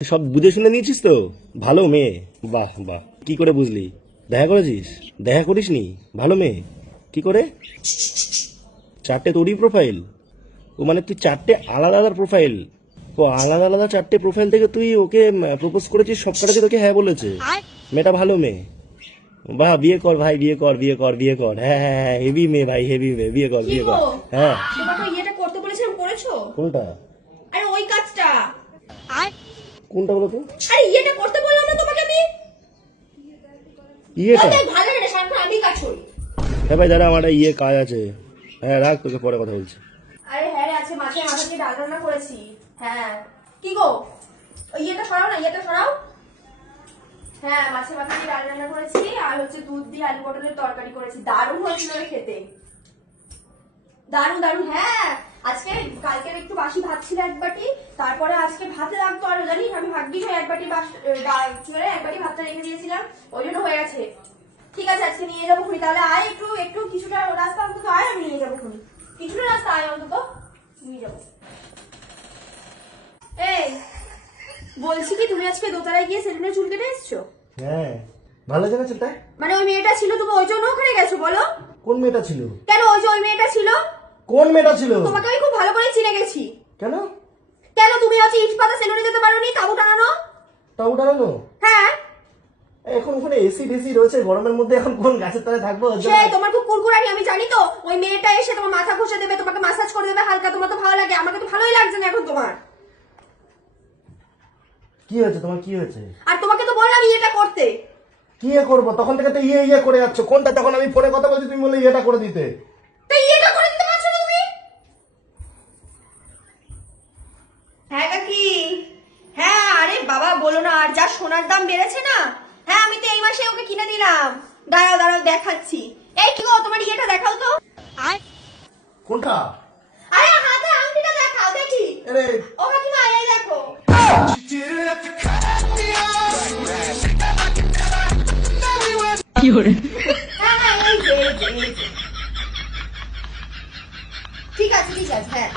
সব বুঝে শুনে নিয়েছিস তো? ভালো মেয়ে। বাহ বাহ, কি করে বুঝলি? দেখা করেছিস? দেখা করিসনি? ভালো মেয়ে কি করে? চারটে তোরই প্রোফাইল? ও মানে তুই চারটে আলাদা আলাদা প্রোফাইল? ও আলাদা আলাদা চারটে প্রোফাইল থেকে তুই ওকে প্রপোজ করেছিস, সবকটাকে তোকে হ্যাঁ বলেছে? মেয়েটা ভালো মেয়ে। বাহ, বিয়ে কর ভাই, বিয়ে কর, বিয়ে কর, বিয়ে কর। হ্যাঁ হ্যাঁ হ্যাঁ, হেভি মেয়ে ভাই, হেভি মেয়ে, বিয়ে কর, বিয়ে কর। হ্যাঁ, তোমাকে ইয়েটা করতে বলেছিলাম, করেছো? কোনটা? আরে ওই কাজটা। কোনটা বলো তো? আরে ইয়েটা করতে বললাম না তোমাকে আমি? ইয়েটা? ওটাই ভালো রে, সারাক্ষণ আমি কাজ করি। হ্যাঁ ভাই দাঁড়া, আমার একটা ইয়ে কাজ আছে। হ্যাঁ রাখ, তোকে পরে কথা বলছি। আরে হ্যাঁ রে, আজকে মাছের মাথা দিয়ে ডাল রান্না করেছি। হ্যাঁ কি গো, ওই ইয়েটা সরাও না, ইয়েটা সরাও। হ্যাঁ, মাছের মাথা দিয়ে ডাল রান্না করেছি, আর হচ্ছে দুধ দিয়ে আলু পটলের তরকারি করেছি। দারুণ হয়েছিল রে খেতে, দারুণ দারুণ। হ্যাঁ, আজকে কালকের একটু বাসি ভাত ছিল এক বাটি, তারপরে আজকে ভাতে লাগতো আরো, জানিস আমি ভাগ্যিস এক বাটি এক বাটি ভাতটা রেখে দিয়েছিলাম, ওই জন্য হয়ে গেছে। ঠিক আছে, আজকে নিয়ে যাবো খুনি। তাহলে আয় একটু একটু কিছুটা রাস্তা অন্তত আয়, আমি নিয়ে যাবো খুনি। কিছুটা রাস্তা আয় অন্তত, নিয়ে যাবো। এই বলছি কি, তুমি আজকে দোতলায় গিয়ে সেলুনে চুল কেটে এসছো? হ্যাঁ, ভালো জানা চুলটা? মানে ওই মেয়েটা ছিল, তুমি ওই জন্য ওখানে গেছো বলো? কোন মেয়েটা ছিল? কেন, ওই যে ওই মেয়েটা ছিল। কোন মেয়েটা ছিল? তোমাকে আমি খুব ভালো করে চিনে গেছি। কেন? কেন, তুমি হচ্ছে ইট পাতা সেলুনে যেতে পারোনি, তাবু টানানো? তাও টানানো? হ্যাঁ, এখন ওখানে এসি ডিসি রয়েছে, গরমের মধ্যে এখন কোন গাছের তলায় থাকবো? সেই তোমার খুব কুরকুরানি আমি জানি তো। ওই মেয়েটা এসে তোমার মাথা ঘষে দেবে, তোমাকে মাসাজ করে দেবে হালকা, তোমার তো ভালো লাগে, আমাকে তো ভালোই লাগছে না এখন তোমার। কি হয়েছে তোমার, কি হয়েছে? আর তোমাকে তো বললাম এটা করতে। কি করবো? তখন থেকে তো ইয়ে ইয়ে করে যাচ্ছ। কোনটা? তখন আমি ফোনে কথা বলছি, তুমি বললে ইয়েটা করে দিতে। তো এটা করে দিতে পারছো না তুমি? হ্যাঁ কাকি, হ্যাঁ আরে বাবা বলো না, আর যা সোনার দাম বেড়েছে না। হ্যাঁ, আমি তো এই মাসে ওকে কিনে দিলাম। দাঁড়াও দাঁড়াও দেখাচ্ছি। এই কি গো, তোমার ইয়েটা দেখাও তো। কোনটা? আরে হাতে আংটিটা দেখাও দেখি। আরে ও কাকিমা, এই দেখো। হ্যাঁ হ্যাঁ, এই যে, এই যে, এই যে। ঠিক আছে ঠিক আছে, হ্যাঁ।